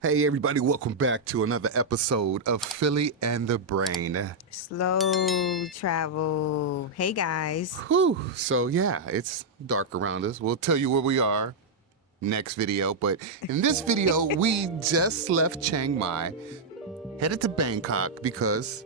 Hey everybody, welcome back to another episode of Philly and the Brain. Slow travel. Hey guys. Whew, so yeah, it's dark around us. We'll tell you where we are next video, but in this video, we just left Chiang Mai, headed to Bangkok because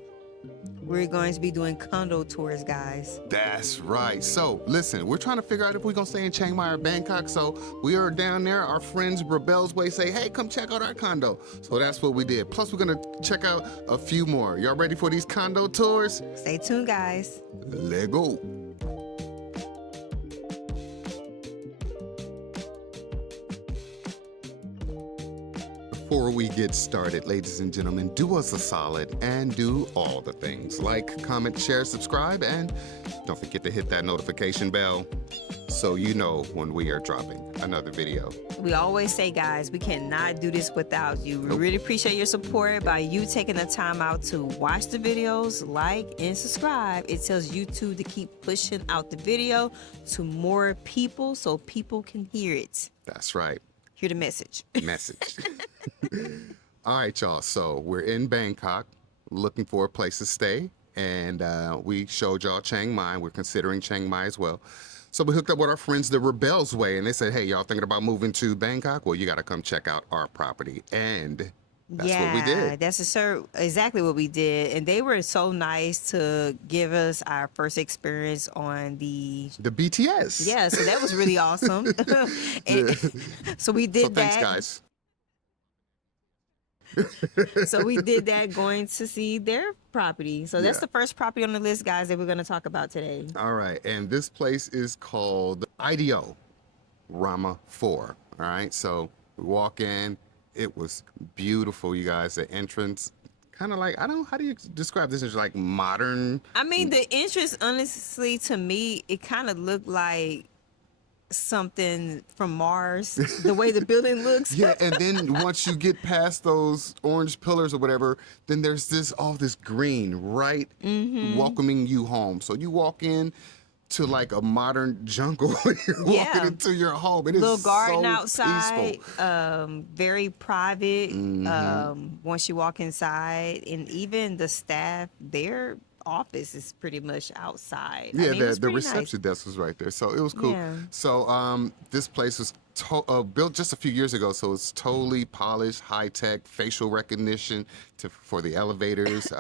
We're going to be doing condo tours, guys. that's right. So listen, we're trying to figure out if we're gonna stay in Chiang Mai or Bangkok. So we are down there. Our friends Rebel's Way say, hey, come check out our condo. So that's what we did. Plus, we're gonna check out a few more. Y'all ready for these condo tours? Stay tuned, guys. Let go. Before we get started, ladies and gentlemen, do us a solid and do all the things. Like, comment, share, subscribe, and don't forget to hit that notification bell so you know when we are dropping another video. We always say, guys, we cannot do this without you. We really appreciate your support by you taking the time out to watch the videos, like, and subscribe. It tells YouTube to keep pushing out the video to more people so people can hear it. That's right. Hear the message. Message. All right, y'all. So we're in Bangkok looking for a place to stay. And we showed y'all Chiang Mai. We're considering Chiang Mai as well. So we hooked up with our friends, the Rebel's Way, and they said, hey, y'all thinking about moving to Bangkok? Well, you got to come check out our property. And that's what we did. That's exactly what we did. And they were so nice to give us our first experience on the BTS. Yeah, so that was really awesome. So we did So thanks, that. guys. So we did that going to see their property. So that's Yeah. the first property on the list, guys, that we're going to talk about today. All right, and this place is called IDO Rama 4. All right, so we walk in. It was beautiful, you guys. The entrance, kind of like, I don't know, how do you describe this? It's like modern. I mean, the entrance, honestly, to me, it kind of looked like something from Mars, the way the building looks. Yeah, and then once you get past those orange pillars or whatever, then there's all this green, right? Welcoming you home. So you walk in to like a modern jungle when you're walking into your home. It is Little garden so outside, peaceful. very private. Once you walk inside, and even the staff, their office is pretty much outside. Yeah, I mean, it was the pretty reception desk was right there, so it was cool. Yeah. So this place was built just a few years ago, so it's totally polished, high tech, facial recognition for the elevators.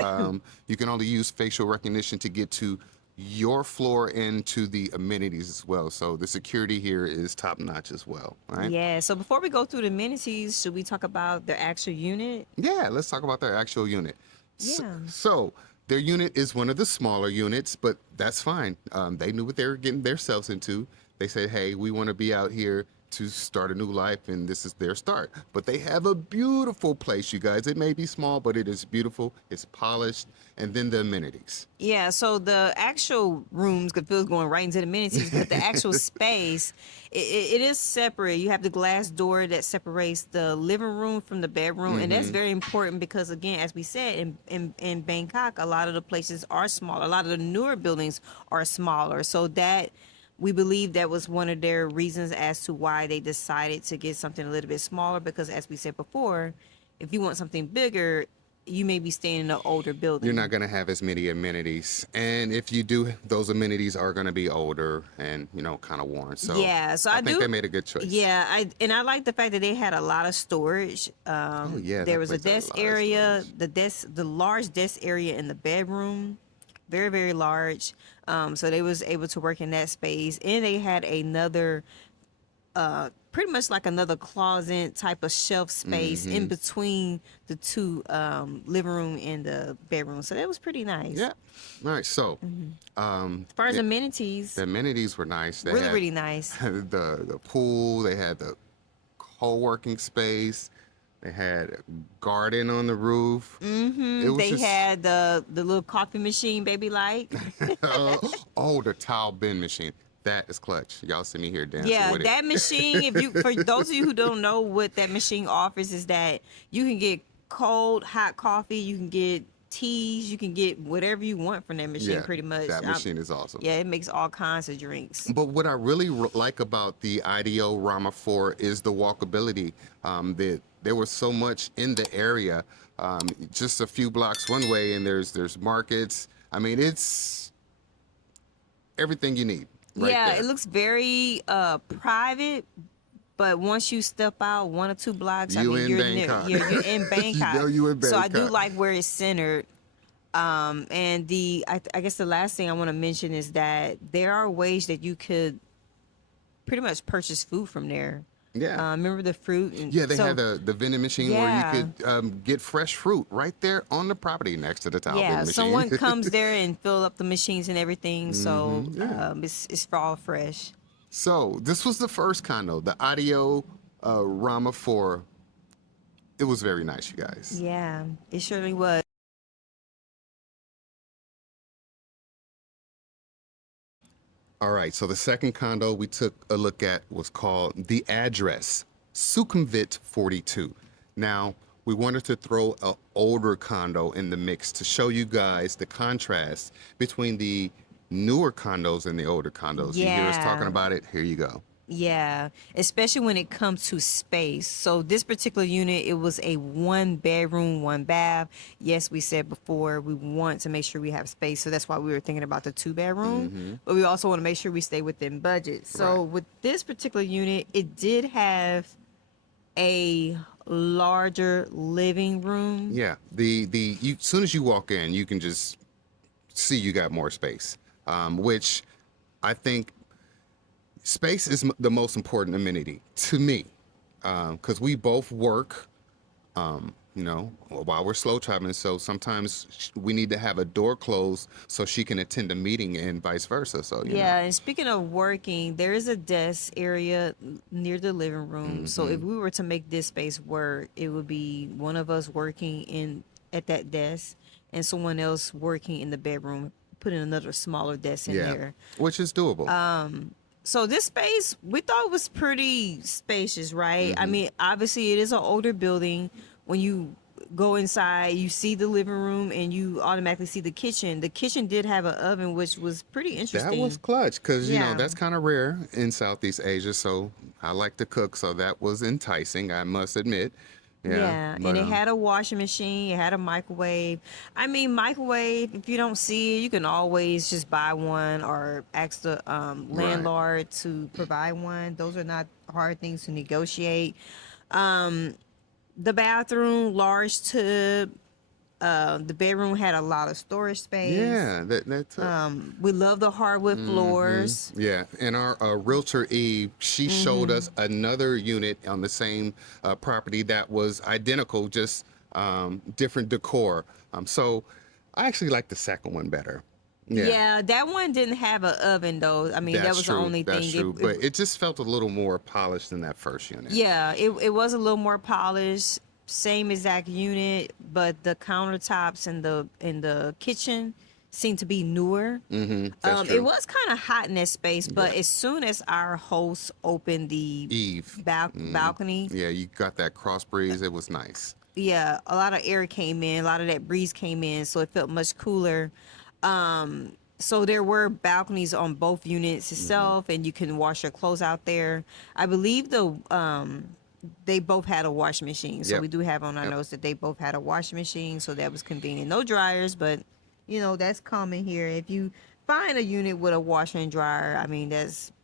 You can only use facial recognition to get to your floor and to the amenities as well. So the security here is top notch as well, right? Yeah. So before we go through the amenities, should we talk about the actual unit? Yeah, let's talk about their actual unit. Yeah. So their unit is one of the smaller units, but that's fine. They knew what they were getting themselves into. They said, hey, we want to be out here to start a new life, and this is their start. But they have a beautiful place, you guys. It may be small, but it is beautiful. It's polished. And then the amenities. Yeah, so the actual rooms, because Phil's going right into the amenities, but the actual space, it is separate. You have the glass door that separates the living room from the bedroom, and that's very important because, again, as we said, in Bangkok, a lot of the places are smaller. A lot of the newer buildings are smaller, so that we believe that was one of their reasons as to why they decided to get something a little bit smaller, because as we said before, if you want something bigger, you may be staying in an older building. You're not going to have as many amenities. And if you do, those amenities are going to be older and, kind of worn. So yeah, so I think they made a good choice. Yeah, I like the fact that they had a lot of storage. There was a desk area, the large desk area in the bedroom, very, very large. So they was able to work in that space, and they had another pretty much like another closet type of shelf space in between the two living room and the bedroom. So that was pretty nice. Yeah. All right. So as far as amenities, the amenities were nice. They really, had really nice. the pool. They had the co-working space. They had a garden on the roof. They had the little coffee machine, baby like. The towel bin machine. That is clutch. Y'all see me here dancing with it. That machine, for those of you who don't know what that machine offers, is that you can get cold, hot coffee, you can get teas. You can get whatever you want from that machine, Yeah, pretty much. that machine is awesome. Yeah, it makes all kinds of drinks. But what I really like about the IDO Rama 4 is the walkability. There was so much in the area, just a few blocks one way, and there's markets. I mean, it's everything you need. Right Yeah, there. it looks very private, but once you step out 1 or 2 blocks, I You mean, in you're Bangkok. you're in Bangkok. You know you in So I do Bangkok. like where it's centered. And I guess the last thing I want to mention is that there are ways that you could pretty much purchase food from there. Yeah. Remember the fruit? And Yeah, they so, had the vending machine where you could get fresh fruit right there on the property next to the tile vending machine. someone comes there and fill up the machines and everything. So yeah. it's for all fresh. So this was the first condo, the Audio Rama 4. It was very nice, you guys. Yeah, it surely was. All right, so the second condo we took a look at was called The Address, Sukhumvit 42. Now, we wanted to throw an older condo in the mix to show you guys the contrast between the newer condos and the older condos. You hear us talking Yeah. about it? Here you go. Yeah, especially when it comes to space. So this particular unit, it was a 1 bedroom, 1 bath. Yes, we said before we want to make sure we have space, so that's why we were thinking about the 2 bedroom. But we also want to make sure we stay within budget. So Right. with this particular unit, it did have a larger living room. Yeah, you soon as you walk in, you can just see you got more space, which I think space is the most important amenity to me, because we both work, while we're slow traveling. So sometimes we need to have a door closed so she can attend a meeting and vice versa. So Yeah, and speaking of working, there is a desk area near the living room. So if we were to make this space work, it would be one of us working in at that desk and someone else working in the bedroom, putting another smaller desk in yeah, there. which is doable. So this space we thought was pretty spacious, right? I mean, obviously it is an older building. When you go inside, you see the living room and you automatically see the kitchen. The kitchen did have an oven, which was pretty interesting. That was clutch because Yeah. that's kind of rare in Southeast Asia. So I like to cook, so that was enticing, I must admit. Yeah, but, and it had a washing machine, it had a microwave. I mean, microwave, if you don't see it, you can always just buy one or ask the landlord to provide one. Those are not hard things to negotiate. The bathroom, large tub. The bedroom had a lot of storage space. yeah, that's We love the hardwood floors. yeah. And our realtor Eve, she showed us another unit on the same property that was identical, just different decor. So I actually like the second one better. Yeah, that one didn't have an oven though. I mean, that That's was true. the only That's thing. true. But it just felt a little more polished than that first unit. Yeah, it was a little more polished, same exact unit, but the countertops and the kitchen seemed to be newer. That's true. It was kind of hot in that space, but as soon as our host opened the Eve. balcony, Yeah, you got that cross breeze. It was nice. yeah, a lot of air came in, a lot of that breeze came in, so it felt much cooler. So there were balconies on both units itself, and you can wash your clothes out there. I believe they both had a washing machine, so Yep. we do have on our notes that they both had a washing machine, so that was convenient. No dryers, but that's common here. If you find a unit with a washer and dryer, I mean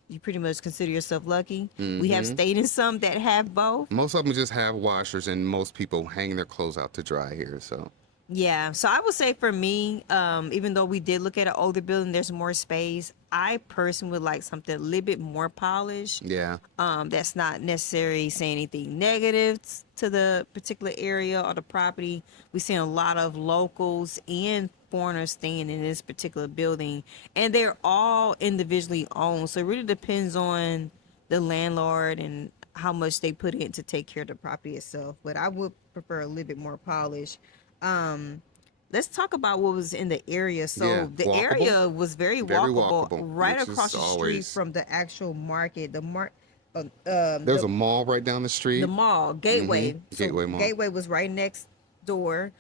you pretty much consider yourself lucky. We have stayed in some that have both. Most of them just have washers, and most people hang their clothes out to dry here. So Yeah, so I would say for me, even though we did look at an older building, there's more space. I personally would like something a little bit more polished. yeah, That's not necessarily saying anything negative to the particular area or the property. We've seen a lot of locals and foreigners staying in this particular building, and they're all individually owned. So it really depends on the landlord and how much they put in to take care of the property itself. But I would prefer a little bit more polished. Let's talk about what was in the area. So Yeah, the walkable. area was very Very walkable, walkable, right which is across the street always- from the actual market. there's a mall right down the street. The mall, Gateway. So Gateway Mall. Gateway was right next door.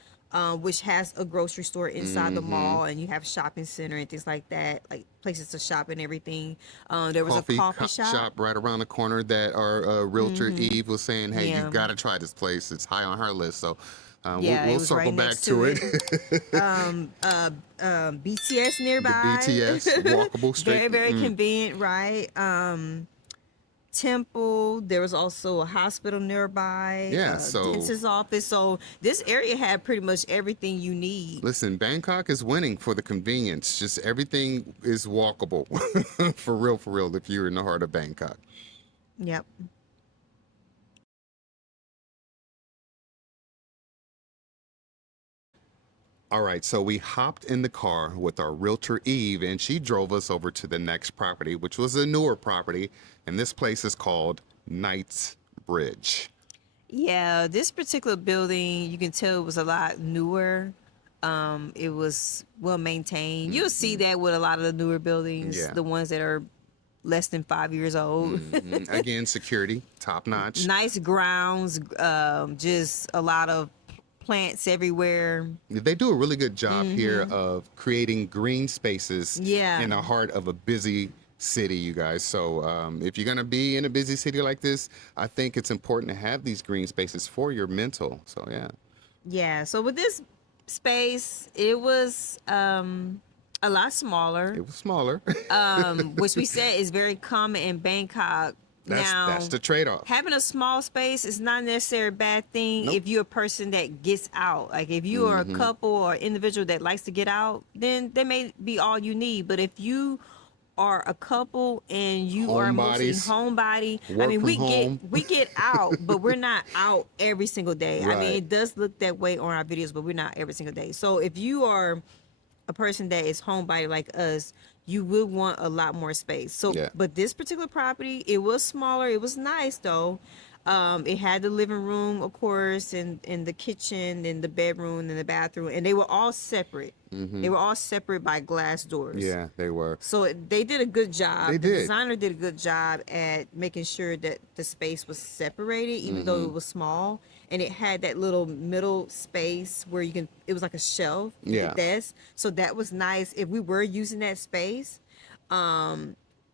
which has a grocery store inside the Mm-hmm. mall, and you have shopping center and things like that, like places to shop and everything. There was a Coffee coffee shop. shop right around the corner that our realtor Mm-hmm. Eve was saying, hey, you Yeah. got to try this place. It's high on her list. So Yeah, it we'll was circle right back next to to it. it. BTS The nearby. BTS, walkable straight. Very, very convenient, right? Temple. There was also a hospital nearby, Yeah, so dentist's office. So this area had pretty much everything you need. listen, Bangkok is winning for the convenience. Just everything is walkable. For real, if you're in the heart of Bangkok. Yep. All right, so we hopped in the car with our realtor Eve, and she drove us over to the next property, which was a newer property, and this place is called Knights Bridge. Yeah, this particular building, you can tell it was a lot newer. It was well maintained. You'll see that with a lot of the newer buildings, Yeah. the ones that are less than 5 years old. Again, security, top notch. Nice grounds, just a lot of plants everywhere. They do a really good job here of creating green spaces Yeah. in the heart of a busy city, you guys. So if you're going to be in a busy city like this, I think it's important to have these green spaces for your mental. So, yeah. Yeah, so with this space, it was a lot smaller, It was smaller. which we said is very common in Bangkok. That's the trade-off. Having a small space is not necessarily a bad thing Nope. if you're a person that gets out. Like if you are a couple or individual that likes to get out, then that may be all you need. But if you are a couple and you are mostly Homebodies. homebody, I Work mean from home. we get out, but we're not out every single day. I mean, Right. it does look that way on our videos, but we're not every single day. So if you are a person that is homebody like us, you will want a lot more space. So, Yeah. but this particular property, it was smaller. It was nice though. It had the living room, of course, and the kitchen, and the bedroom, and the bathroom, and they were all separate. They were all separate by glass doors. Yeah, they were. So they did a good job. They The did. designer did a good job at making sure that the space was separated, even though it was small, and it had that little middle space where you can. It was like a shelf, Yeah. the desk. So that was nice. If we were using that space,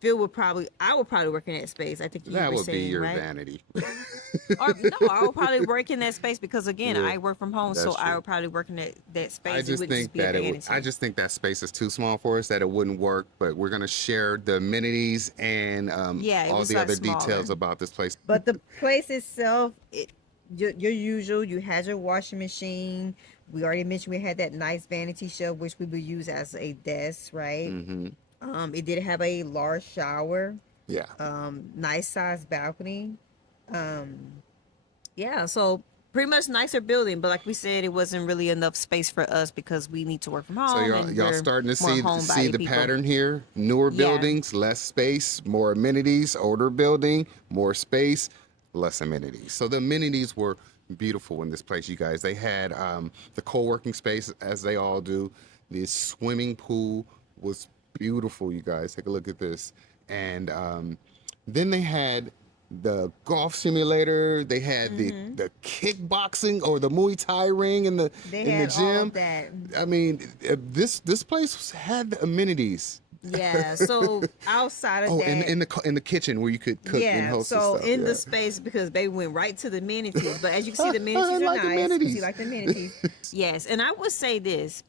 Phil would probably. I would probably work in that space. I think you That were would be saying, your right? vanity. Or no, I would probably work in that space because again, Yeah, I work from home, so that's I true. would probably work in that space. I It just would think be a that vanity. I just think that space is too small for us, that it wouldn't work. But we're gonna share the amenities and Yeah, it all was the like other smaller. details about this place. But the place itself, your usual, you had your washing machine. We already mentioned we had that nice vanity shelf, which we would use as a desk, right? It did have a large shower, Yeah. nice sized balcony. Yeah, so pretty much nicer building, but like we said, it wasn't really enough space for us because we need to work from home. So and y'all we're starting to more see homebody the people. pattern here. Newer Yeah. buildings, less space, more amenities. Older building, more space, less amenities. So the amenities were beautiful in this place, you guys. They had the co-working space, as they all do. The swimming pool was beautiful, you guys. Take a look at this. And then they had the golf simulator. They had the kickboxing or the Muay Thai ring in the They in the had gym. all of that. I mean, this place had the amenities. Yeah, so outside of Oh, that, and in the kitchen where you could cook and host so and stuff. in yeah. the space, because they went right to the amenities, but as you can see, the amenities I are like nice. amenities. You like the amenities. Yes, and I would say this: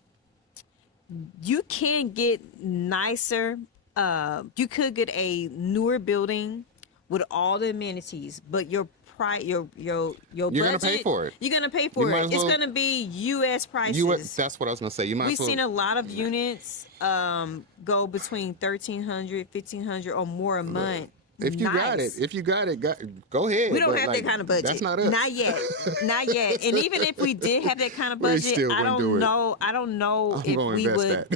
you can get nicer. You could get a newer building with all the amenities, but your your You're budget, gonna pay for it. You're gonna pay You for might it. as It's well- gonna be U.S. prices. That's what I was gonna say. You might We've as well. seen a lot of units go between 1,300, 1,500 or more a month. If you got it, go ahead. We don't but, have like, that kind of budget. That's not us. Not yet. Not yet. And even if we did have that kind of We budget, still I wouldn't do don't it. know. I don't know I'm if gonna we invest would.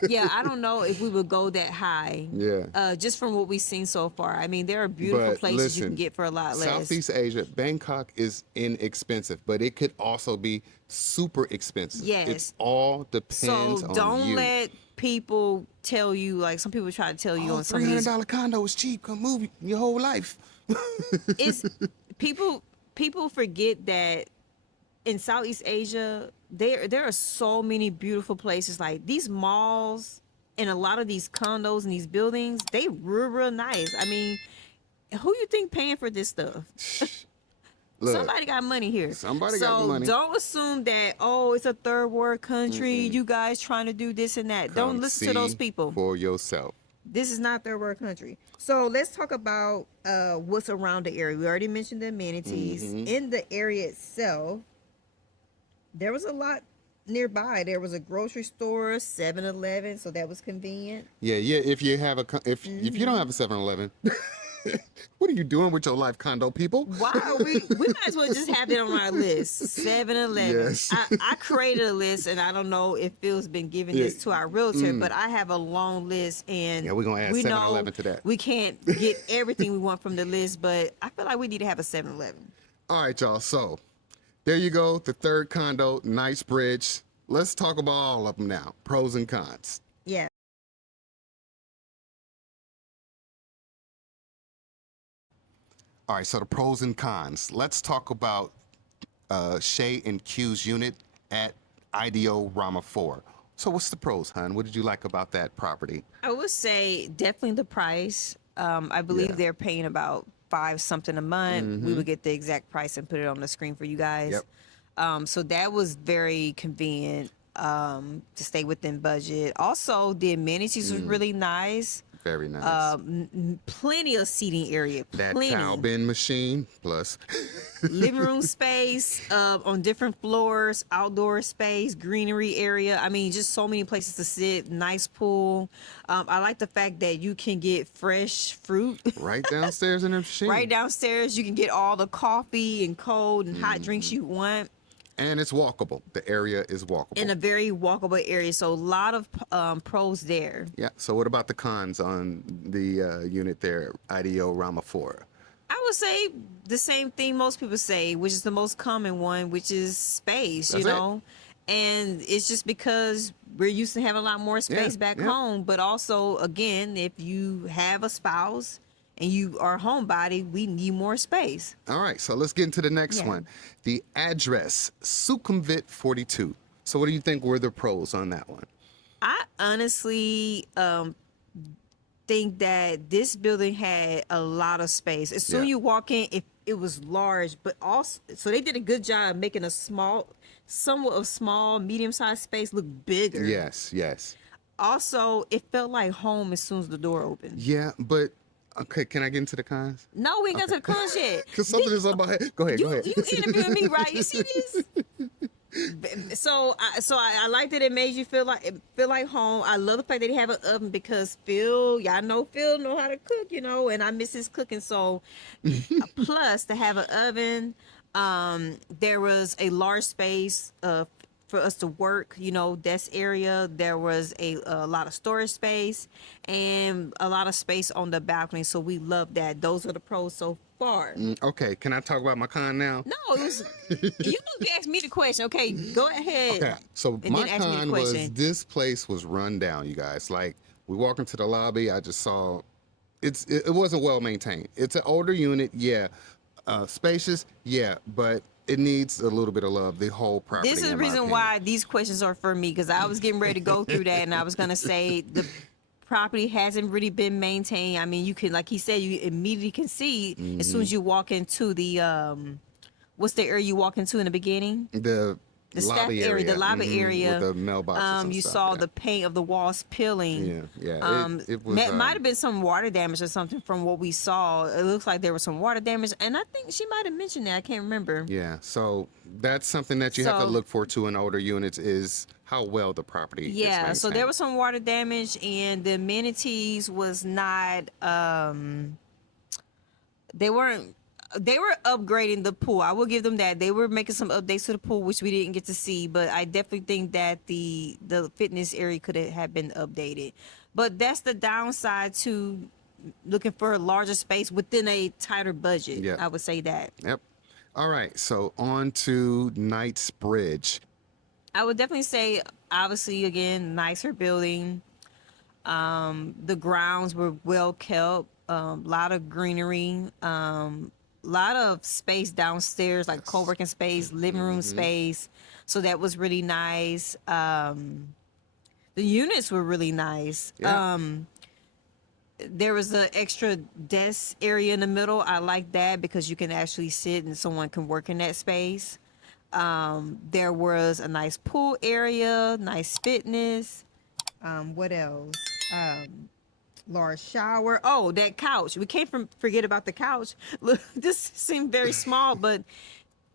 that. Yeah, I don't know if we would go that high. Yeah. Just from what we've seen so far. I mean, there are beautiful But places you listen, can get for a lot less. Southeast Asia, Bangkok is inexpensive, but it could also be super expensive. Yes. It all depends So on don't you. let people tell you, like some people try to tell you on some of these $300 condo is cheap. Come move your whole life. it's people forget that in Southeast Asia, there are so many beautiful places. Like these malls and a lot of these condos and these buildings, they real nice. I mean, who you think paying for this stuff? Look, Somebody got money here. somebody got the So money. don't assume that, oh, it's a third world country. You guys trying to do this and that. Don't Come listen to those see people. for yourself. This is not third world country. So let's talk about what's around the area. We already mentioned the amenities. In the area itself, there was a lot nearby. There was a grocery store, 7-Eleven, so that was convenient. Yeah. If you have if you don't have a 7-Eleven, what are you doing with your life, condo people? Why are we might as well just have it on our list. 7-Eleven. Yes. I created a list, and I don't know if Phil's been giving this to our realtor, but I have a long list, and Yeah, we're gonna add we 7-Eleven know to that. we can't get everything we want from the list, but I feel like we need to have a 7-Eleven. All right, y'all. So there you go. The third condo, nice bridge. Let's talk about all of them now. Pros and cons. Yeah. All right, so the pros and cons. Let's talk about Shay and Q's unit at IDO Rama 4. So what's the pros, hon? What did you like about that property? I would say definitely the price. I believe Yeah. they're paying about 5 something a month. We would get the exact price and put it on the screen for you guys. Yep. So that was very convenient to stay within budget. Also, the amenities was really nice. Very nice. Plenty of seating area. That Plenty. towel bin machine plus. Living room space on different floors, outdoor space, greenery area. I mean, just so many places to sit. Nice pool. I like the fact that you can get fresh fruit. Right downstairs in the machine. Right downstairs, you can get all the coffee and cold and hot drinks you want And it's walkable. The area is walkable. in a very walkable area. So a lot of pros there. Yeah. So what about the cons on the unit there, IDO Rama 4? I would say the same thing most people say, which is the most common one, which is space, That's you it. know? And it's just because we're used to having a lot more space back yeah. home. But also, again, if you have a spouse and you are a homebody, we need more space. All right. So let's get into the next Yeah. one. The address, Sukhumvit 42. So what do you think were the pros on that one? I honestly think that this building had a lot of space. As soon Yeah. you walk in, it was large, but also, so they did a good job making a somewhat of small, medium-sized space look bigger. Yes. Yes. Also, it felt like home as soon as the door opened. Yeah. But okay. Can I get into the cons? No, we ain't got to the cons yet. Because something is on my head. Go ahead. You Go ahead. interviewing me, right? You see this? So I like that it made you feel like home. I love the fact that they have an oven because y'all know Phil know how to cook, you know, and I miss his cooking. So plus to have an oven, there was a large space for us to work, you know, desk area. There was a lot of storage space and a lot of space on the balcony. So we love that. Those are the pros so far. Okay. Can I talk about my con now? No, it was you supposed to be asking me the question. Okay, go ahead. Okay, so And my then ask me the con was question. this place was run down, you guys. Like we walk into the lobby, I just saw it wasn't well maintained. It's an older unit, yeah. Spacious, yeah, but it needs a little bit of love. The whole property. This is the in my reason opinion. why these questions are for me, because I was getting ready to go through that and I was gonna say the property hasn't really been maintained. I mean, you can, like he said, you immediately can see as soon as you walk into the what's the area you walk into in the beginning? The Staff lobby area, the lobby area. with the mailboxes. and You stuff, saw yeah. the paint of the walls peeling. Yeah. It was. Might have been some water damage or something from what we saw. It looks like there was some water damage, and I think she might have mentioned that. I can't remember. Yeah, so that's something that you have to So- look for too in older units is how well the property is Yeah, so there maintained. was some water damage, and the amenities was not. They were upgrading the pool. I will give them that. They were making some updates to the pool, which we didn't get to see. But I definitely think that the fitness area could have been updated. But that's the downside to looking for a larger space within a tighter budget. Yeah. I would say that. Yep. All right, so on to Knight's Bridge. I would definitely say, obviously, again, nicer building. The grounds were well kept. A lot of greenery. lot of space downstairs, like co-working space, living room space. So that was really nice. The units were really nice. Yeah. There was an extra desk area in the middle. I like that because you can actually sit and someone can work in that space. There was a nice pool area, nice fitness. What else? Large shower. Oh, that couch. We can't forget about the couch. Look, this seemed very small, but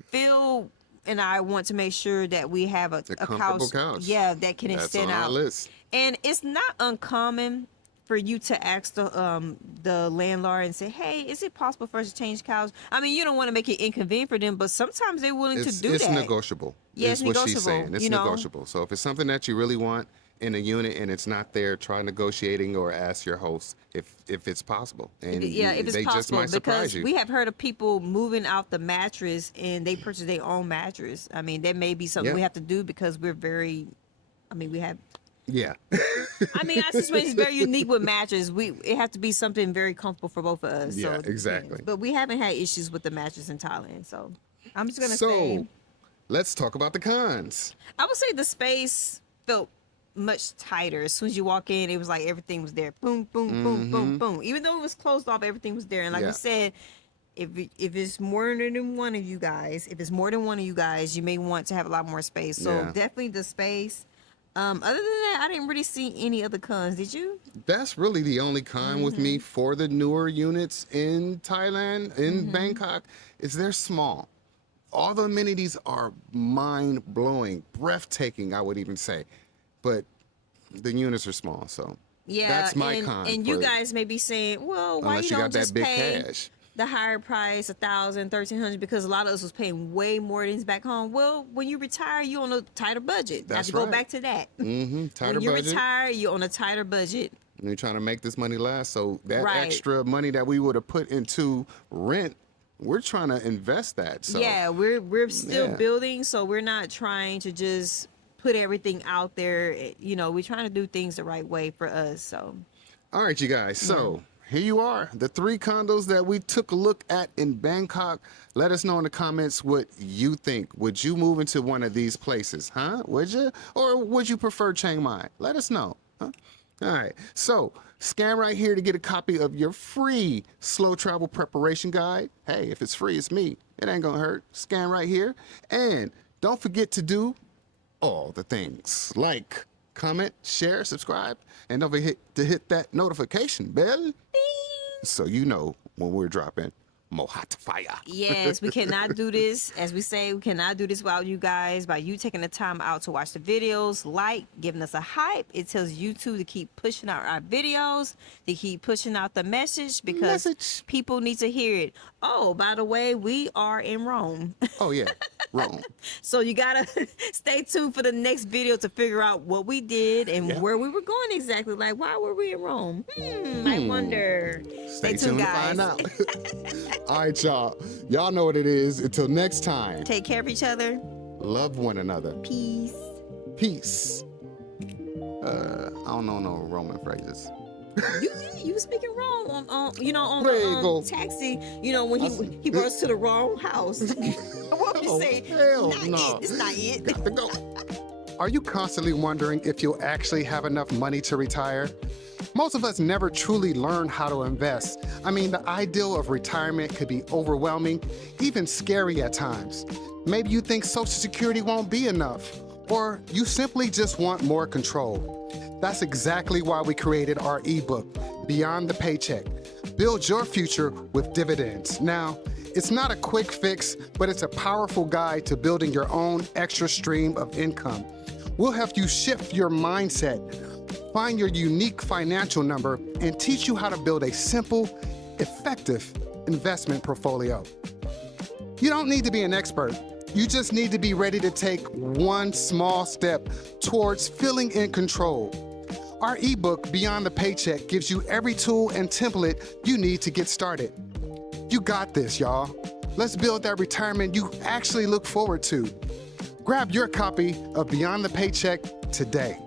Phil and I want to make sure that we have a comfortable couch. Yeah, that can That's extend on our out. list. And it's not uncommon for you to ask the landlord and say, "Hey, is it possible for us to change couch?" I mean, you don't want to make it inconvenient for them, but sometimes they're willing to do It's that. negotiable. Yeah, is it's what she's negotiable, saying. It's you know? negotiable. So if it's something that you really want in a unit and it's not there, try negotiating or ask your host if it's possible. And Yeah, if it's they just possible, might surprise because you. we have heard of people moving out the mattress and they purchase their own mattress. I mean, that may be something Yeah. we have to do because we're very. I mean, we have. Yeah. I mean, our situation is very unique with mattress. It has to be something very comfortable for both of us. Yeah, so it exactly. depends. But we haven't had issues with the mattress in Thailand, so I'm just gonna So say let's talk about the cons. I would say the space felt much tighter. As soon as you walk in, it was like everything was there. Boom, boom, boom, boom, boom. Even though it was closed off, everything was there. And like Yeah. we said, if it's more than one of you guys, you may want to have a lot more space. So Yeah. definitely the space. Other than that, I didn't really see any other cons. Did you? That's really the only con with me for the newer units in Thailand, in Bangkok, is they're small. All the amenities are mind-blowing, breathtaking, I would even say. But the units are small, so Yeah, that's my and, con. And you for- guys may be saying, well, why unless you you don't got that just big pay cash. the higher price, 1,000, 1,300, because a lot of us was paying way more than back home. Well, when you retire, you on a tighter budget. I have That's to go right. back to that. Tighter When you budget. retire, you're on a tighter budget. And you're trying to make this money last. So that Right. extra money that we would have put into rent, we're trying to invest that. So Yeah, we're still Yeah. building, so we're not trying to just put everything out there. You know, we're trying to do things the right way for us. So all right, you guys. So here you are, the 3 condos that we took a look at in Bangkok. Let us know in the comments what you think. Would you move into one of these places, huh? Would you? Or would you prefer Chiang Mai? Let us know. Huh? All right. So scan right here to get a copy of your free slow travel preparation guide. Hey, if it's free, it's me. It ain't gonna hurt. Scan right here. And don't forget to do all the things like comment, share, subscribe, and don't forget to hit that notification bell so you know when we're dropping more hot fire. yes, we cannot do this. As we say, we cannot do this without you guys. By you taking the time out to watch the videos, like, giving us a hype, it tells YouTube to keep pushing out our videos, to keep pushing out the message, because Message. people need to hear it. Oh, by the way, we are in Rome. Oh yeah, wrong. So you gotta stay tuned for the next video to figure out what we did and Yeah. where we were going exactly. Like, why were we in Rome? I wonder. Stay tuned to find out. All right, y'all. Y'all know what it is. Until next time, Take care of each other. love one another. Peace. Peace. I don't know no Roman phrases. You speaking wrong on Prego. taxi. You know when he brought us to the wrong house. What we Oh, say? hell Not no. it. It's not it. Got to go. Are you constantly wondering if you'll actually have enough money to retire? Most of us never truly learn how to invest. I mean, the ideal of retirement could be overwhelming, even scary at times. Maybe you think Social Security won't be enough, or you simply just want more control. That's exactly why we created our ebook, Beyond the Paycheck. Build your future with dividends. Now, it's not a quick fix, but it's a powerful guide to building your own extra stream of income. We'll help you shift your mindset, find your unique financial number, and teach you how to build a simple, effective investment portfolio. You don't need to be an expert. You just need to be ready to take one small step towards feeling in control. Our ebook, Beyond the Paycheck, gives you every tool and template you need to get started. You got this, y'all. Let's build that retirement you actually look forward to. Grab your copy of Beyond the Paycheck today.